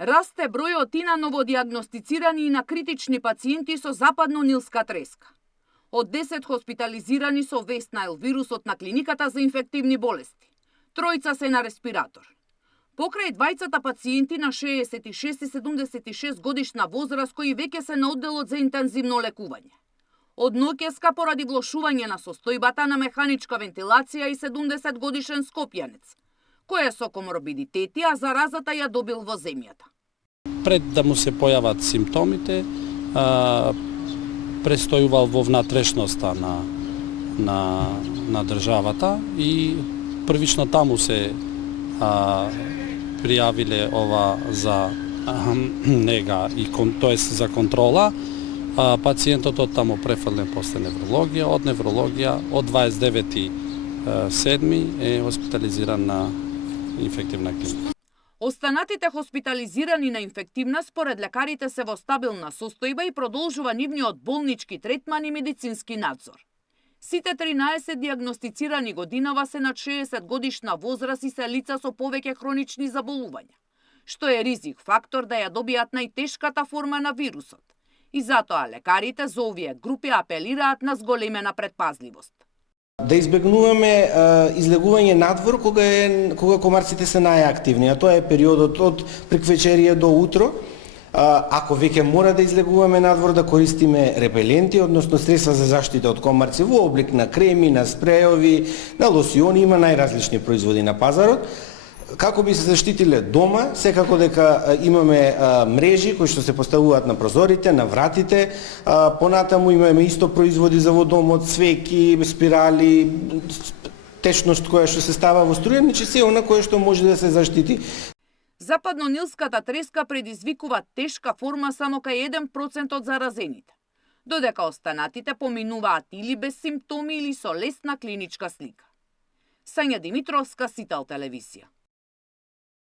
Расте бројот и на новодиагностицирани и на критични пациенти со западно-нилска треска. Од 10 хоспитализирани со Вест Найл вирусот на клиниката за инфективни болести, 3 се на респиратор. Покрај двајцата пациенти на 66 и 76 годишна возраст кои веќе се на одделот за интензивно лекување. Од ноќеска поради влошување на состојбата на механичка вентилација и 70 годишен скопјанец, кој е со коморбидитети, а заразата ја добил во земјата. Пред да му се појават симптомите, престојувал во внатрешноста на државата и првично таму се пријавиле ова за нега и тоест за контрола. Пациентот од таму префрлен после неврологија, од неврологија од 29.7. е хоспитализиран на инфективна клиника. Останатите хоспитализирани на инфективна според лекарите се во стабилна состојба и продолжува нивниот болнички третман и медицински надзор. Сите 13 диагностицирани годинава се над 60 годишна возраст и се лица со повеќе хронични заболувања, што е ризик фактор да ја добијат најтешката форма на вирусот. И затоа лекарите за овие групи апелираат на зголемена предпазливост. Да избегнуваме излегување надвор кога комарците се најактивни, а тоа е периодот од преквечерија до утро. Ако веќе мора да излегуваме надвор, да користиме репеленти, односно средства за заштита од комарци во облик на креми, на спреови, на лосиони, има најразлични производи на пазарот. Како би се заштитиле дома, секако дека имаме мрежи кои што се поставуваат на прозорите, на вратите, понатаму имаме исто производи за во домот, свеки, спирали, течност која што се става во струја, значи се она кое што може да се заштити. Западно-нилската треска предизвикува тешка форма само кај 1% од заразените, додека останатите поминуваат или без симптоми или со лесна клиничка слика. Сања Димитровска, Сител телевизија.